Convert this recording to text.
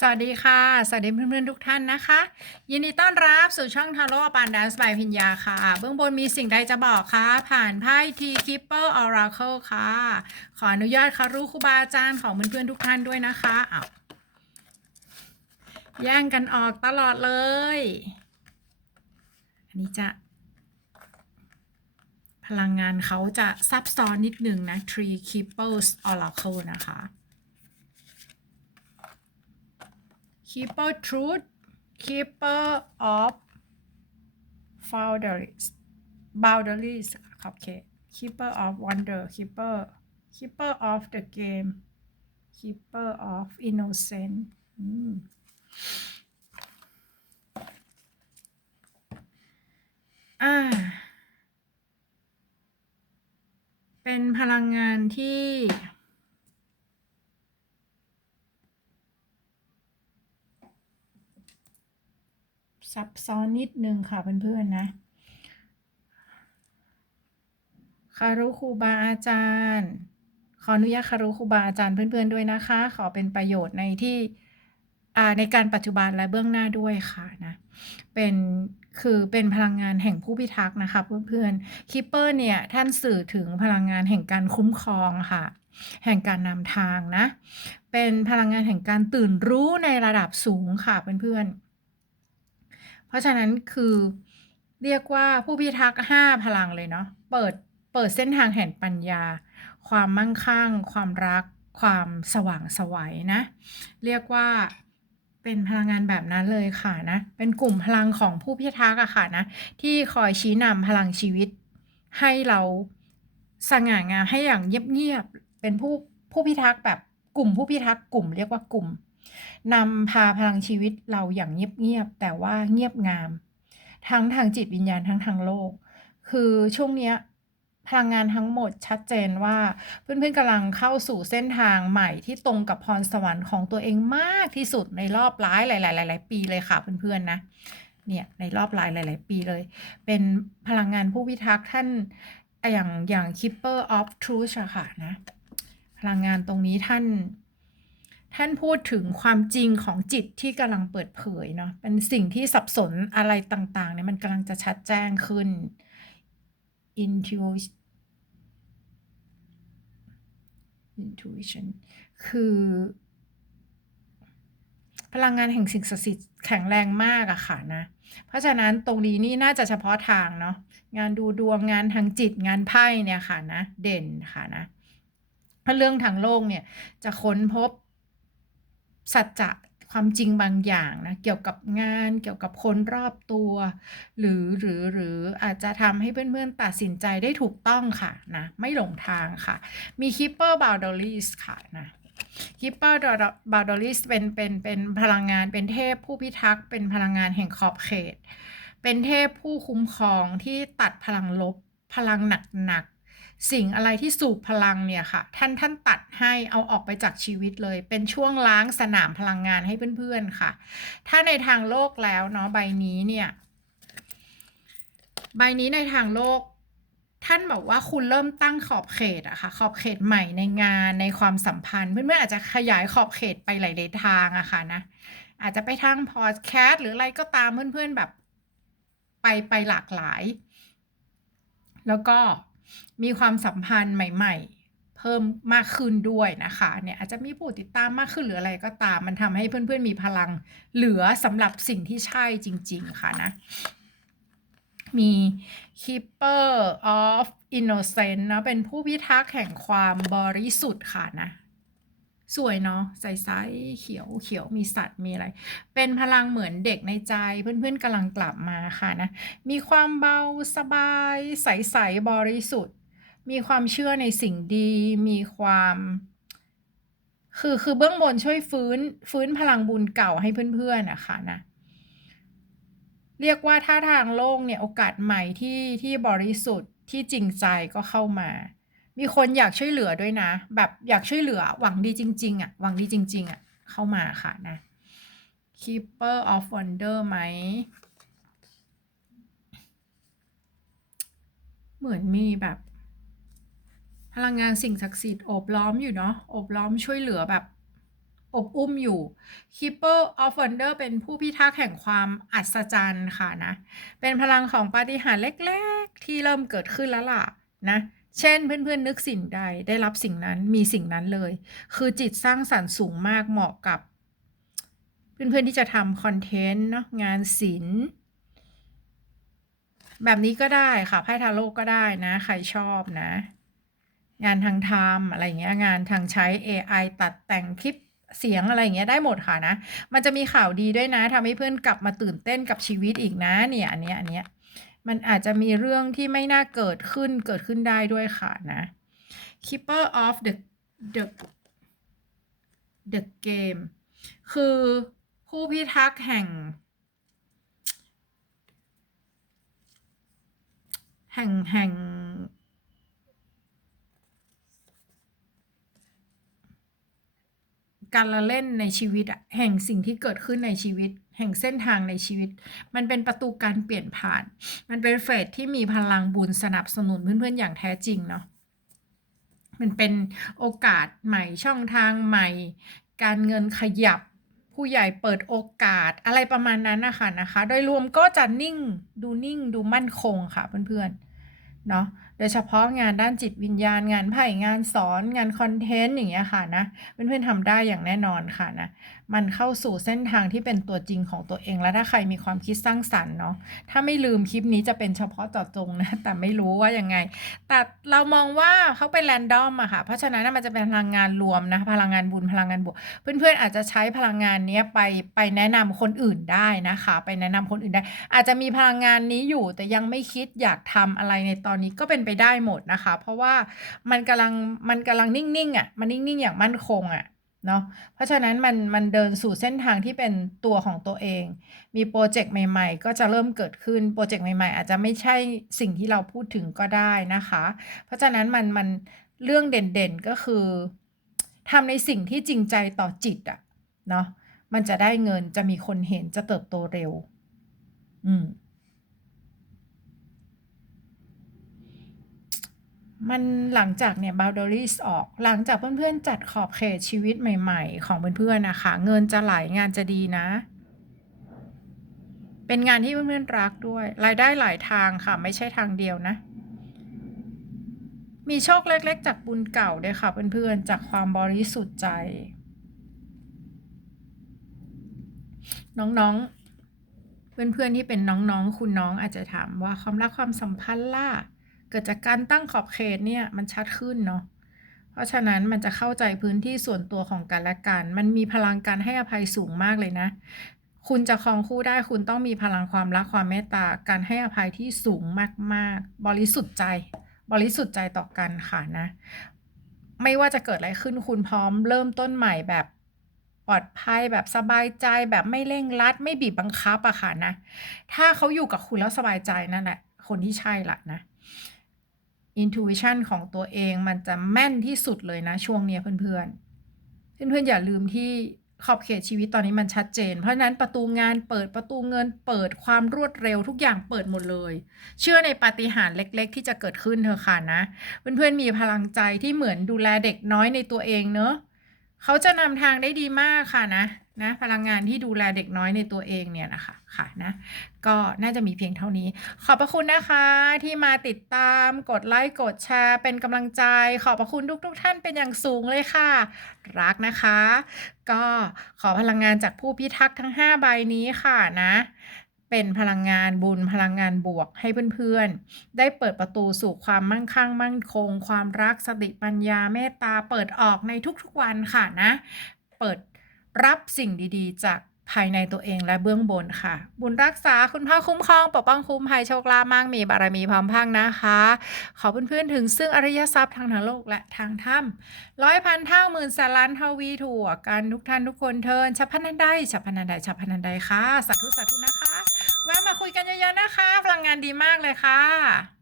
สวัสดีค่ะ สวัสดีเพื่อนๆทุกท่านนะคะ ยินดีต้อนรับสู่ช่องทาโร่ปานดัสบายพิญญาค่ะ เบื้องบนมีสิ่งใดจะบอกคะผ่านไพ่ทีคิปเปอร์ออราเคิลค่ะ ขออนุญาตคารุครูบาอาจารย์ของเพื่อนๆทุกท่านด้วยนะคะอ้าวแย่งกันออกตลอดเลย อันนี้จะ พลังงานเขาจะซับซ้อนนิดนึงนะ Tree Keepers Oracle นะคะ Keeper Truth Keeper of Boundaries Boundaries โอเค Keeper of Wonder Keeper Keeper of the Game Keeper of Innocence อืมอ่า เป็นพลังงานที่ ซับซ้อนนิดนึงค่ะเพื่อนๆนะคารุครูบาอาจารย์ ขออนุญาตคารุครูบาอาจารย์เพื่อนๆด้วยนะคะ ขอเป็นประโยชน์ในที่ในการปัจจุบันและเบื้องหน้าด้วยค่ะนะเป็นคือเป็นพลังงานแห่งผู้พิทักษ์นะคะเพื่อนๆคิปเปอร์เนี่ยท่านสื่อถึงพลังงานแห่งการคุ้มครองค่ะ แห่งการนำทางนะ เป็นพลังงานแห่งการตื่นรู้ในระดับสูงค่ะเพื่อนๆ ราะฉะนั้นคือเรียกว่าผู้พิทักษ์ห้าพลังเลยเนาะเปิดเปิดเส้นทางแห่งปัญญา ความมั่งคั่ง ความรัก ความสว่างสวัยนะ เรียกว่าเป็นพลังงานแบบนั้นเลยค่ะนะ เป็นกลุ่มพลังของผู้พิทักษ์อะค่ะนะ ที่คอยชี้นำพลังชีวิต ให้เราสง่างามให้อย่างเงียบๆเป็นผู้ผู้พิทักษ์แบบกลุ่มผู้พิทักษ์กลุ่มเรียกว่ากลุ่ม นำพาพลังชีวิตเราอย่างเงียบๆแต่ว่าเงียบงาม ทั้งทางจิตวิญญาณทั้งทางโลก คือช่วงเนี้ยพลังงานทั้งหมดชัดเจนว่าเพื่อนๆกำลังเข้าสู่เส้นทางใหม่ที่ตรงกับพรสวรรค์ของตัวเองมากที่สุดในรอบหลายหลายหลายปีเลยค่ะเพื่อนๆนะเนี่ยในรอบหลายหลาย ๆ ปีเลย เป็นพลังงานผู้พิทักษ์ท่านอย่างอย่าง Keeper of Truth อะค่ะนะพลังงานตรงนี้ท่าน ท่านพูดถึงความจริงของจิตที่กำลังเปิดเผยเนาะเป็นสิ่งที่สับสนอะไรต่างๆเนี่ยมันกำลังจะชัดแจ้งขึ้น intuition intuition คือพลังงานแห่งสิ่งศักดิ์สิทธิ์แข็งแรงมากอะค่ะนะ เพราะฉะนั้นตรงนี้นี่น่าจะเฉพาะทางเนาะงานดูดวงงานทางจิตงานไพ่เนี่ยค่ะนะ เด่นค่ะนะถ้าเรื่องทางโลกเนี่ยจะค้นพบ สัจจะความจริงบางอย่างนะเกี่ยวกับงานเกี่ยวกับคนรอบตัว หรือหรือหรืออาจจะทำให้เพื่อนๆตัดสินใจได้ถูกต้องค่ะนะไม่หลงทางค่ะ มี Keeper Boundaries ค่ะนะ Keeper Boundaries เป็นเป็นเป็นพลังงานเป็นเทพผู้พิทักษ์เป็นพลังงานแห่งขอบเขต เป็นเทพผู้คุ้มครองที่ตัดพลังลบพลังหนัก สิ่งอะไรที่สูบพลังเนี่ยค่ะ ท่านท่านตัดให้เอาออกไปจากชีวิตเลย เป็นช่วงล้างสนามพลังงานให้เพื่อนๆค่ะ ถ้าในทางโลกแล้วเนาะใบนี้เนี่ยใบนี้ในทางโลกท่านบอกว่าคุณเริ่มตั้งขอบเขตอะค่ะขอบเขตใหม่ในงานในความสัมพันธ์ เพื่อนๆอาจจะขยายขอบเขตไปหลายๆทางอะค่ะนะ อาจจะไปทางพอดแคสต์หรืออะไรก็ตามเพื่อนๆแบบ ไปไปหลากหลาย แล้วก็ มีความสัมพันธ์ใหม่ ๆ เพิ่มมากขึ้นด้วยนะคะเนี่ยอาจจะมีผู้ติดตามมากขึ้นหรืออะไรก็ตาม มันทำให้เพื่อนๆมีพลังเหลือสำหรับสิ่งที่ใช่จริง ๆ ค่ะนะมี Keeper of Innocence นะเป็นผู้พิทักษ์แห่งความบริสุทธิ์ค่ะนะ สวยเนาะใสๆเขียวเขียวมีสัตว์มีอะไร เป็นพลังเหมือนเด็กในใจเพื่อนๆกำลังกลับมาค่ะนะ มีความเบาสบาย ใสๆบริสุทธิ์ มีความเชื่อในสิ่งดี มีความคือคือเบื้องบนช่วยฟื้นฟื้นพลังบุญเก่าให้เพื่อนๆนะคะนะ เรียกว่าถ้าทางโลกเนี่ยโอกาสใหม่ที่ที่บริสุทธิ์ที่จริงใจก็เข้ามา มีคนอยากช่วยเหลือด้วยนะ แบบอยากช่วยเหลือหวังดีจริง ๆอะหวังดีจริง ๆอะเข้ามาค่ะนะ Keeper of Wonder ไหม เหมือนมีแบบ พลังงานสิ่งศักดิ์สิทธิ์โอบล้อมอยู่เนาะโอบล้อมช่วยเหลือแบบอบอุ้มอยู่ Keeper of Wonder เป็นผู้พิทักษ์แห่งความอัศจรรย์ค่ะนะ เป็นพลังของปาฏิหาริย์เล็ก ๆ ที่เริ่มเกิดขึ้นแล้วล่ะนะ เช่นเพื่อนๆนึกสิ่งใดได้รับสิ่งนั้นมีสิ่งนั้นเลย คือจิตสร้างสรรค์สูงมากเหมาะกับ เพื่อนๆที่จะทำคอนเทนต์เนาะงานศิลป์แบบนี้ก็ได้ค่ะไพ่ทาโร่ก็ได้นะ ใครชอบนะ งานทางธรรมอะไรเงี้ยงานทางใช้ AI ตัดแต่งคลิปเสียงอะไรเงี้ยได้หมดค่ะนะ มันจะมีข่าวดีด้วยนะทำให้เพื่อนกลับมาตื่นเต้นกับชีวิตอีกนะเนี่ยอันเนี้ยอันเนี้ย มันอาจจะมีเรื่องที่ไม่น่าเกิดขึ้นเกิดขึ้นได้ด้วยค่ะนะ Keeper of the the the game คือผู้พิทักษ์แห่ง แห่งแห่ง การละเล่นในชีวิตอะแห่งสิ่งที่เกิดขึ้นในชีวิต แห่งเส้นทางในชีวิต มันเป็นประตูการเปลี่ยนผ่าน มันเป็นเฟสที่มีพลังบุญสนับสนุนเพื่อนๆอย่างแท้จริงเนาะมันเป็นโอกาสใหม่ช่องทางใหม่ การเงินขยับผู้ใหญ่เปิดโอกาสอะไรประมาณนั้นนะคะนะคะ โดยรวมก็จะนิ่งดูนิ่งดูมั่นคงค่ะเพื่อนๆเนาะโดยเฉพาะงานด้านจิตวิญญาณ งานไพ่งานสอน งานคอนเทนต์อย่างเงี้ยค่ะนะเพื่อนๆทำได้อย่างแน่นอนค่ะนะมันเข้าสู่เส้นทางที่เป็นตัวจริงของตัวเอง แล้วถ้าใครมีความคิดสร้างสรรค์เนาะถ้าไม่ลืมคลิปนี้จะเป็นเฉพาะเจาะจงนะแต่ไม่รู้ว่ายังไง แต่เรามองว่าเขาเป็นแรนดอมอะค่ะเพราะฉะนั้นน่ะมันจะเป็นพลังงานรวมนะพลังงานบุญพลังงานบวกเพื่อนๆอาจจะใช้พลังงานนี้ไปไปแนะนำคนอื่นได้นะคะ ไปแนะนำคนอื่นได้ อาจจะมีพลังงานนี้อยู่แต่ยังไม่คิดอยากทำอะไรในตอนนี้ก็เป็นไปได้หมดนะคะ เพราะว่ามันกำลังมันกำลังนิ่งๆอะมันนิ่งๆ อย่างมั่นคงอะเนาะเพราะฉะนั้นมันมันเดินสู่เส้นทางที่เป็นตัวของตัวเอง มีโปรเจกต์ใหม่ๆ ก็จะเริ่มเกิดขึ้นโปรเจกต์ใหม่ๆ อาจจะไม่ใช่สิ่งที่เราพูดถึงก็ได้นะคะ เพราะฉะนั้นมันมันเรื่องเด่นๆก็คือทำในสิ่งที่จริงใจต่อจิตอะเนาะมันจะได้เงินจะมีคนเห็นจะเติบโตเร็ว อืม มันหลังจากเนี่ย boundaries ออกหลังจากเพื่อนๆ จัดขอบเขตชีวิตใหม่ ๆ ของเพื่อนๆนะคะ เงินจะไหลงานจะดีนะ เป็นงานที่เพื่อนๆรักด้วย รายได้หลายทางค่ะ ไม่ใช่ทางเดียวนะ มีโชคเล็กๆ จากบุญเก่าด้วยค่ะเพื่อนๆ จากความบริสุทธิ์ใจ น้องๆ เพื่อนๆที่เป็นน้องๆ คุณน้องอาจจะถามว่าความรักความสัมพันธ์ล่ะ เกิดจากการตั้งขอบเขตเนี่ยมันชัดขึ้นเนาะเพราะฉะนั้นมันจะเข้าใจพื้นที่ส่วนตัวของกันและกัน มันมีพลังการให้อภัยสูงมากเลยนะ คุณจะครองคู่ได้คุณต้องมีพลังความรักความเมตตา การให้อภัยที่สูงมาก ๆ บริสุทธิ์ใจ บริสุทธิ์ใจต่อกันค่ะนะ ไม่ว่าจะเกิดอะไรขึ้นคุณพร้อมเริ่มต้นใหม่แบบปลอดภัยแบบสบายใจแบบไม่เร่งรัด ไม่บีบบังคับอะค่ะนะ ถ้าเขาอยู่กับคุณแล้วสบายใจนั่นแหละคนที่ใช่ละนะ intuition ของตัวเองมันจะแม่นที่สุดเลยนะช่วงเนี้ยเพื่อนๆ เพื่อนๆอย่าลืมที่ขอบเขตชีวิตตอนนี้มันชัดเจน เพราะนั้นประตูงานเปิดประตูเงินเปิดความรวดเร็วทุกอย่างเปิดหมดเลย เชื่อในปาฏิหาริย์เล็ก ๆ ที่จะเกิดขึ้นเธอค่ะนะ เพื่อนๆมีพลังใจที่เหมือนดูแลเด็กน้อยในตัวเองเนอะ เขาจะนำทางได้ดีมากค่ะนะนะพลังงานที่ดูแลเด็กน้อยในตัวเองเนี่ยนะคะค่ะนะก็น่าจะมีเพียงเท่านี้ ขอบพระคุณนะคะที่มาติดตามกดไลค์กดแชร์เป็นกำลังใจ ขอบพระคุณทุกๆทท่านเป็นอย่างสูงเลยค่ะ รักนะคะ ก็ขอพลังงานจากผู้พิทักษ์ทั้ง 5 ใบนี้ค่ะนะ เป็นพลังงานบุญพลังงานบวกให้เพื่อนๆ ได้เปิดประตูสู่ความมั่งคั่ง มั่นคง ความรักสติปัญญาเมตตาเปิดออกในทุกๆวันค่ะนะ เปิดรับสิ่งดีๆ จากภายในตัวเองและเบื้องบนค่ะ บุญรักษาคุณพ่อคุ้มครองปกป้องคุ้มภัยโชคลาภมั่งมีบารมีพร้อมพังนะคะ ขอเพื่อนๆถึงซึ่งอริยทรัพย์ทางทางโลกและทางธรรมร้อยพันเท่าหมื่นสล้านเทวีถั่วกันทุกท่านทุกคนเทินฉับพนันใดฉับพนันใดฉับพนันใดค่ะสัตธุสัตธุนะคะ แวะมาคุยกันเยอะๆนะคะ พลังงานดีมากเลยค่ะ